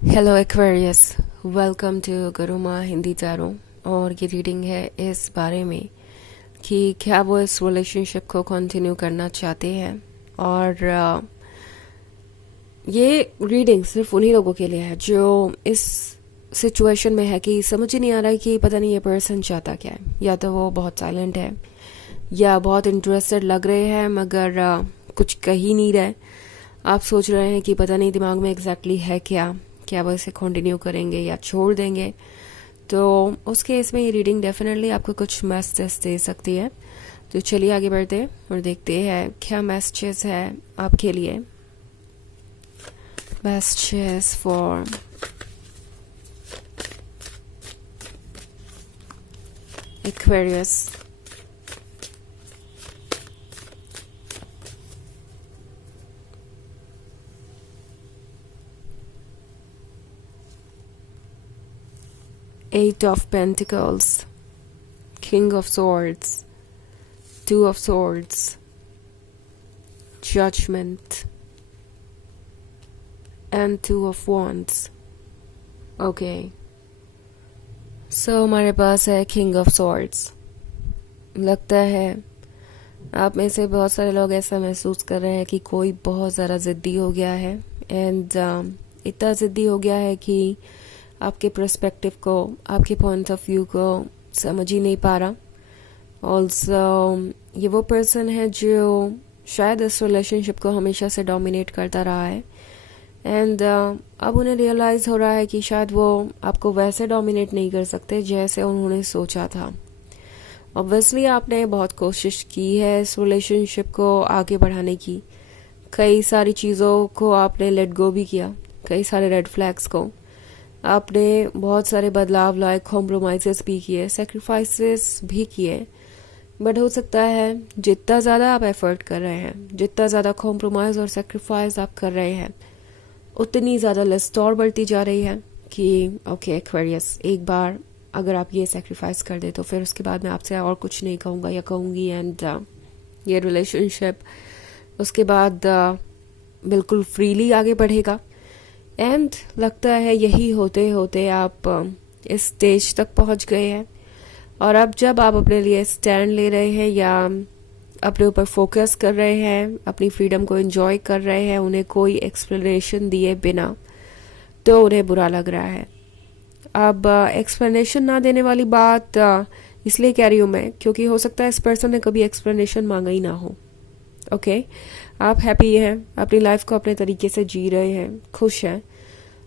Hello Aquarius, welcome to Guruma Hindi tarot. और ये reading है इस बारे में कि क्या वो इस रिलेशनशिप को कंटिन्यू करना चाहते हैं। और ये रीडिंग सिर्फ उन्हीं लोगों के लिए है जो इस सिचुएशन में है कि समझ ही नहीं आ रहा है कि पता नहीं ये पर्सन चाहता क्या है। या तो वो बहुत साइलेंट है या बहुत इंटरेस्टेड लग रहे हैं मगर कुछ कह ही नहीं रहे। आप सोच रहे हैं कि पता नहीं दिमाग में एग्जैक्टली है क्या वो इसे कंटिन्यू करेंगे या छोड़ देंगे। तो उस केस में ये रीडिंग डेफिनेटली आपको कुछ मैसेजेस दे सकती है। तो चलिए आगे बढ़ते हैं और देखते हैं क्या मैसेजेस है आपके लिए। Messages for Aquarius. Eight of Pentacles, King of Swords, Two of Swords, Judgment, and Two of Wands. Okay. So हमारे पास है King of Swords। लगता है आप में से बहुत सारे लोग ऐसा महसूस कर रहे हैं कि कोई बहुत ज़्यादा ज़िद्दी हो गया है एंड इतना ज़िद्दी हो गया है कि आपके पर्सपेक्टिव को, आपके पॉइंट ऑफ व्यू को समझ ही नहीं पा रहा। ऑल्सो ये वो पर्सन है जो शायद इस रिलेशनशिप को हमेशा से डोमिनेट करता रहा है एंड अब उन्हें रियलाइज़ हो रहा है कि शायद वो आपको वैसे डोमिनेट नहीं कर सकते जैसे उन्होंने सोचा था। ऑब्वियसली आपने बहुत कोशिश की है इस रिलेशनशिप को आगे बढ़ाने की। कई सारी चीज़ों को आपने लेट गो भी किया, कई सारे रेड फ्लैग्स को आपने बहुत सारे बदलाव लाए, कॉम्प्रोमाइजेस भी किए, सेक्रीफाइसेस भी किए। बट हो सकता है जितना ज़्यादा आप एफर्ट कर रहे हैं, जितना ज़्यादा कॉम्प्रोमाइज़ और सेक्रीफाइस आप कर रहे हैं, उतनी ज़्यादा लिस्ट और बढ़ती जा रही है कि ओके एक्वेरियस, एक बार अगर आप ये सेक्रीफाइस कर दे तो फिर उसके बाद मैं आपसे और कुछ नहीं कहूँगा या कहूँगी एंड ये रिलेशनशिप उसके बाद बिल्कुल फ्रीली आगे बढ़ेगा। एंड लगता है यही होते होते आप इस स्टेज तक पहुंच गए हैं और अब जब आप अपने लिए स्टैंड ले रहे हैं या अपने ऊपर फोकस कर रहे हैं, अपनी फ्रीडम को एंजॉय कर रहे हैं उन्हें कोई एक्सप्लेनेशन दिए बिना, तो उन्हें बुरा लग रहा है। अब एक्सप्लेनेशन ना देने वाली बात इसलिए कह रही हूँ मैं क्योंकि हो सकता है इस पर्सन ने कभी एक्सप्लेनेशन मांगा ही ना हो। ओके, आप हैप्पी हैं, अपनी लाइफ को अपने तरीके से जी रहे हैं, खुश हैं।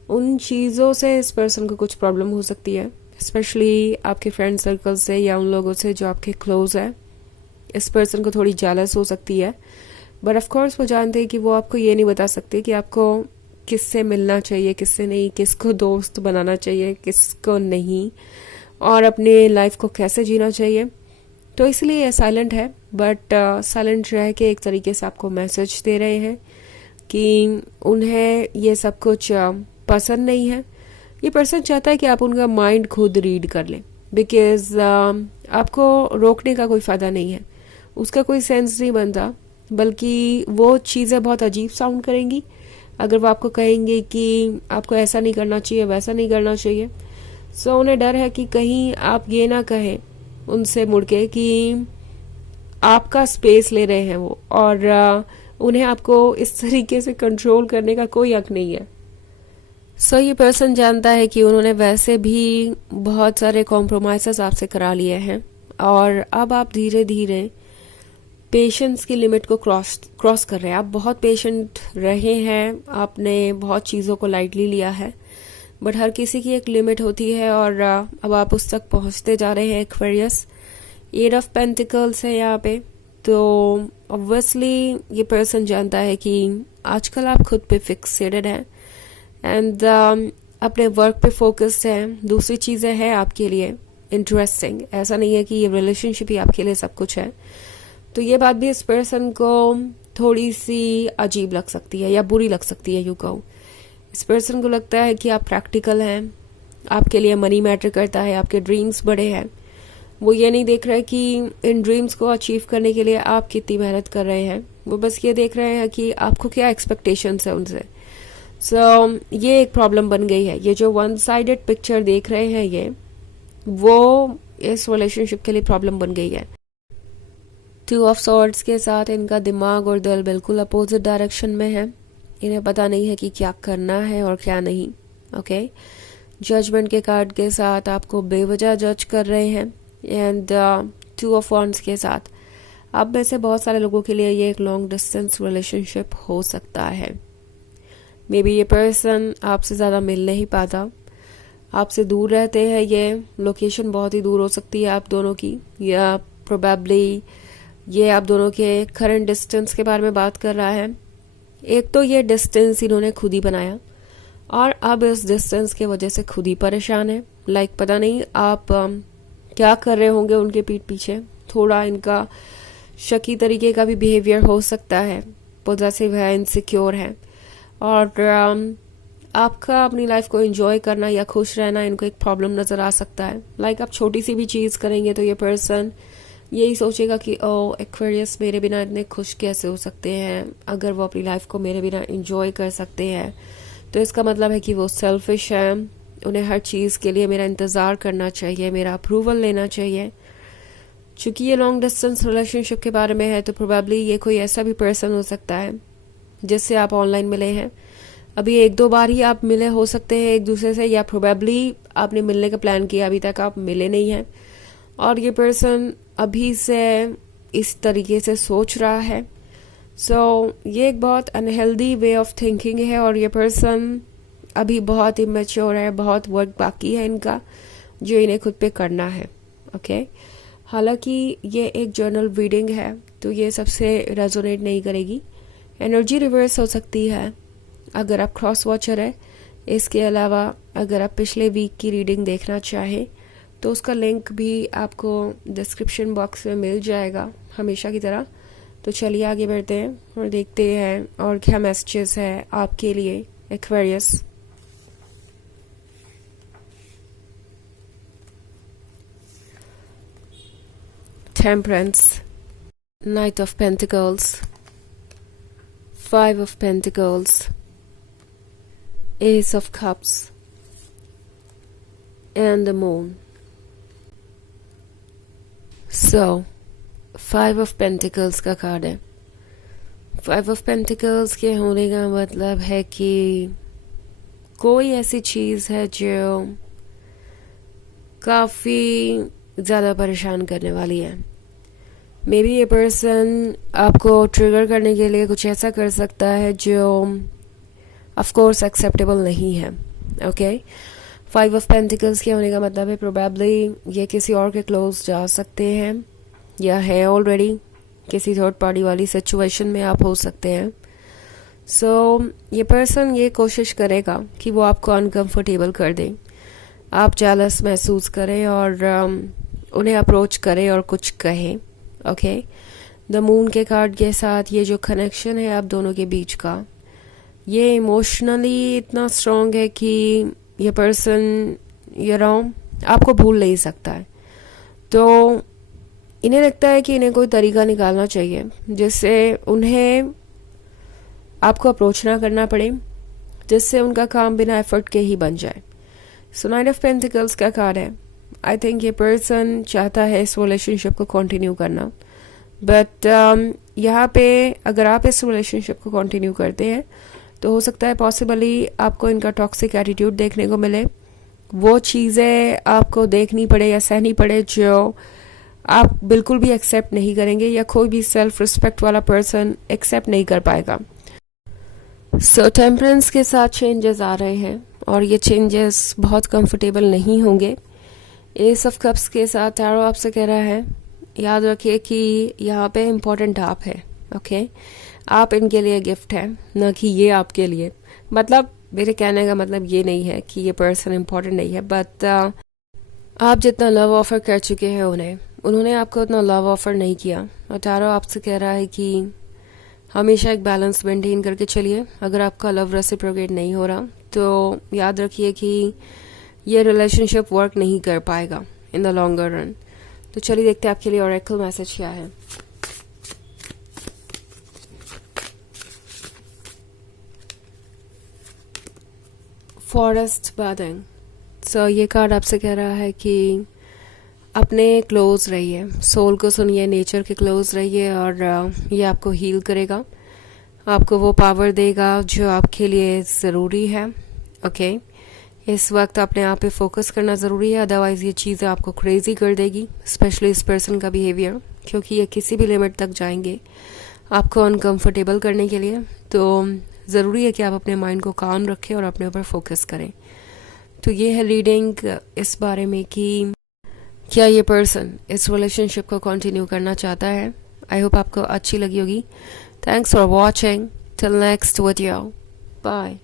उन चीज़ों से इस पर्सन को कुछ प्रॉब्लम हो सकती है, स्पेशली आपके फ्रेंड सर्कल से या उन लोगों से जो आपके क्लोज है। इस पर्सन को थोड़ी जेलस हो सकती है बट ऑफ कोर्स वो जानते हैं कि वो आपको ये नहीं बता सकते कि आपको किससे मिलना चाहिए, किससे नहीं, किसको दोस्त बनाना चाहिए, किसको नहीं, और अपने लाइफ को कैसे जीना चाहिए। तो इसलिए ये साइलेंट है बट साइलेंट रह के एक तरीके से आपको मैसेज दे रहे हैं कि उन्हें ये सब कुछ पसंद नहीं है। ये पर्सन चाहता है कि आप उनका माइंड खुद रीड कर लें बिकॉज आपको रोकने का कोई फ़ायदा नहीं है, उसका कोई सेंस नहीं बनता, बल्कि वो चीज़ें बहुत अजीब साउंड करेंगी अगर वो आपको कहेंगे कि आपको ऐसा नहीं करना चाहिए, वैसा नहीं करना चाहिए। सो उन्हें डर है कि कहीं आप ये ना कहें उनसे मुड़ के कि आपका स्पेस ले रहे हैं वो, और उन्हें आपको इस तरीके से कंट्रोल करने का कोई हक नहीं है। सो ये पर्सन जानता है कि उन्होंने वैसे भी बहुत सारे कॉम्प्रोमाइज़ आपसे करा लिए हैं और अब आप धीरे धीरे पेशेंस की लिमिट को क्रॉस कर रहे हैं। आप बहुत पेशेंट रहे हैं, आपने बहुत चीज़ों को लाइटली लिया है, बट हर किसी की एक लिमिट होती है और अब आप उस तक पहुंचते जा रहे हैं। एक्वेरियस, एट ऑफ पेंटिकल्स है यहाँ पे, तो ऑब्वियसली ये पर्सन जानता है कि आजकल आप खुद पे फिक्सेटेड हैं एंड अपने वर्क पे फोकस्ड हैं। दूसरी चीज़ें हैं आपके लिए इंटरेस्टिंग, ऐसा नहीं है कि ये रिलेशनशिप ही आपके लिए सब कुछ है। तो ये बात भी इस पर्सन को थोड़ी सी अजीब लग सकती है या बुरी लग सकती है, यू कहो। इस पर्सन को लगता है कि आप प्रैक्टिकल हैं, आपके लिए मनी मैटर करता है, आपके ड्रीम्स बड़े हैं। वो ये नहीं देख रहे कि इन ड्रीम्स को अचीव करने के लिए आप कितनी मेहनत कर रहे हैं, वो बस ये देख रहे हैं कि आपको क्या एक्सपेक्टेशंस है उनसे। ये एक प्रॉब्लम बन गई है। ये जो वन साइडेड पिक्चर देख रहे हैं ये, वो इस रिलेशनशिप के लिए प्रॉब्लम बन गई है। 2 ऑफ सॉर्ड्स के साथ इनका दिमाग और दिल बिल्कुल अपोजिट डायरेक्शन में है। इन्हें पता नहीं है कि क्या करना है और क्या नहीं। ओके, जजमेंट के कार्ड के साथ आपको बेवजह जज कर रहे हैं। एंड 2 ऑफ वॉन्ड्स के साथ आप में से बहुत सारे लोगों के लिए ये एक लॉन्ग डिस्टेंस रिलेशनशिप हो सकता है। मे बी ये पर्सन आपसे ज़्यादा मिल नहीं पाता, आपसे दूर रहते हैं। ये लोकेशन बहुत ही दूर हो सकती है आप दोनों की, या प्रोबेबली ये आप दोनों के करंट डिस्टेंस के बारे में बात कर रहा है। एक तो ये डिस्टेंस इन्होंने खुद ही बनाया और अब इस डिस्टेंस के वजह से खुद ही परेशान है। पता नहीं आप क्या कर रहे होंगे उनके पीठ पीछे। थोड़ा इनका शकी तरीके का भी बिहेवियर हो सकता है, पॉजिटिव है, इनसिक्योर है, और आपका अपनी लाइफ को एंजॉय करना या खुश रहना इनको एक प्रॉब्लम नज़र आ सकता है। आप छोटी सी भी चीज़ करेंगे तो ये पर्सन यही सोचेगा कि ओ एक्वेरियस मेरे बिना इतने खुश कैसे हो सकते हैं। अगर वो अपनी लाइफ को मेरे बिना एंजॉय कर सकते हैं तो इसका मतलब है कि वो सेल्फिश है। उन्हें हर चीज़ के लिए मेरा इंतज़ार करना चाहिए, मेरा अप्रूवल लेना चाहिए। चूँकि ये लॉन्ग डिस्टेंस रिलेशनशिप के बारे में है तो प्रोबेबली ये कोई ऐसा भी पर्सन हो सकता है जिससे आप ऑनलाइन मिले हैं। अभी 1-2 बार ही आप मिले हो सकते हैं एक दूसरे से, या प्रोबेबली आपने मिलने का प्लान किया, अभी तक आप मिले नहीं हैं और ये पर्सन अभी से इस तरीके से सोच रहा है। ये एक बहुत अनहेल्दी वे ऑफ थिंकिंग है और ये पर्सन अभी बहुत इमेच्योर है, बहुत वर्क बाकी है इनका जो इन्हें खुद पे करना है। ओके, हालांकि ये एक जर्नल रीडिंग है तो ये सबसे रेजोनेट नहीं करेगी। एनर्जी रिवर्स हो सकती है अगर आप क्रॉस वॉचर है। इसके अलावा अगर आप पिछले वीक की रीडिंग देखना चाहें तो उसका लिंक भी आपको डिस्क्रिप्शन बॉक्स में मिल जाएगा हमेशा की तरह। तो चलिए आगे बढ़ते हैं और देखते हैं और क्या मैसेजेस है आपके लिए Aquarius. Temperance, night of pentacles, 5 of Pentacles, Ace of Cups, and the Moon. So, 5 of Pentacles का कार्ड है। 5 of Pentacles के होने का मतलब है कि कोई ऐसी चीज़ है जो काफ़ी ज़्यादा परेशान करने वाली है। मे बी ये पर्सन आपको ट्रिगर करने के लिए कुछ ऐसा कर सकता है जो ऑफ कोर्स एक्सेप्टेबल नहीं है। ओके, 5 ऑफ पेंटिकल्स के होने का मतलब है प्रोबेबली ये किसी और के क्लोज जा सकते हैं या है ऑलरेडी, किसी थर्ड पार्टी वाली सिचुएशन में आप हो सकते हैं। ये पर्सन ये कोशिश करेगा कि वो आपको अनकंफर्टेबल कर दे, आप जेलस महसूस करें और उन्हें अप्रोच करें और कुछ कहें। ओके, द मून के कार्ड के साथ ये जो कनेक्शन है आप दोनों के बीच का, ये इमोशनली इतना स्ट्रॉन्ग है कि ये पर्सन आपको भूल नहीं सकता है। तो इन्हें लगता है कि इन्हें कोई तरीका निकालना चाहिए जिससे उन्हें आपको अप्रोच ना करना पड़े, जिससे उनका काम बिना एफर्ट के ही बन जाए। नाइट ऑफ पेंटिकल्स का कार्ड है। आई थिंक ये पर्सन चाहता है इस रिलेशनशिप को कंटिन्यू करना, बट यहाँ पे अगर आप इस रिलेशनशिप को कंटिन्यू करते हैं तो हो सकता है पॉसिबली आपको इनका टॉक्सिक एटीट्यूड देखने को मिले, वो चीज़ें आपको देखनी पड़े या सहनी पड़े जो आप बिल्कुल भी एक्सेप्ट नहीं करेंगे या कोई भी सेल्फ रिस्पेक्ट वाला पर्सन एक्सेप्ट नहीं कर पाएगा। टेम्परेंस के साथ चेंजेस आ रहे हैं और ये चेंजेस बहुत कंफर्टेबल नहीं होंगे। एस ऑफ कप्स के साथ टैरो आपसे कह रहा है याद रखिए कि यहाँ पे इम्पोर्टेंट आप है। ओके, आप इनके लिए गिफ्ट है, न कि ये आपके लिए। मतलब मेरे कहने का मतलब ये नहीं है कि ये पर्सन इम्पोर्टेंट नहीं है, बट आप जितना लव ऑफर कर चुके हैं उन्होंने आपको उतना लव ऑफर नहीं किया। और टैरो आपसे कह रहा है कि हमेशा एक बैलेंस मेंटेन करके चलिए। अगर आपका लव रेसिप्रोकेट नहीं हो रहा तो याद रखिए कि ये रिलेशनशिप वर्क नहीं कर पाएगा इन द लॉन्गर रन। तो चलिए देखते हैं आपके लिए ऑरेकल मैसेज क्या है। फॉरेस्ट बार्डिंग। सो ये कार्ड आपसे कह रहा है कि अपने क्लोज रहिए, सोल को सुनिए, नेचर के क्लोज रहिए और ये आपको हील करेगा, आपको वो पावर देगा जो आपके लिए ज़रूरी है। ओके इस वक्त अपने आप पे फोकस करना ज़रूरी है, अदरवाइज़ ये चीज़ें आपको क्रेजी कर देगी, स्पेशली इस पर्सन का बिहेवियर, क्योंकि ये किसी भी लिमिट तक जाएंगे आपको अनकंफर्टेबल करने के लिए। तो ज़रूरी है कि आप अपने माइंड को काम रखें और अपने ऊपर फोकस करें। तो ये है रीडिंग इस बारे में कि क्या ये पर्सन इस रिलेशनशिप को कंटिन्यू करना चाहता है। आई होप आपको अच्छी लगी होगी। Thanks for watching, till next video, bye.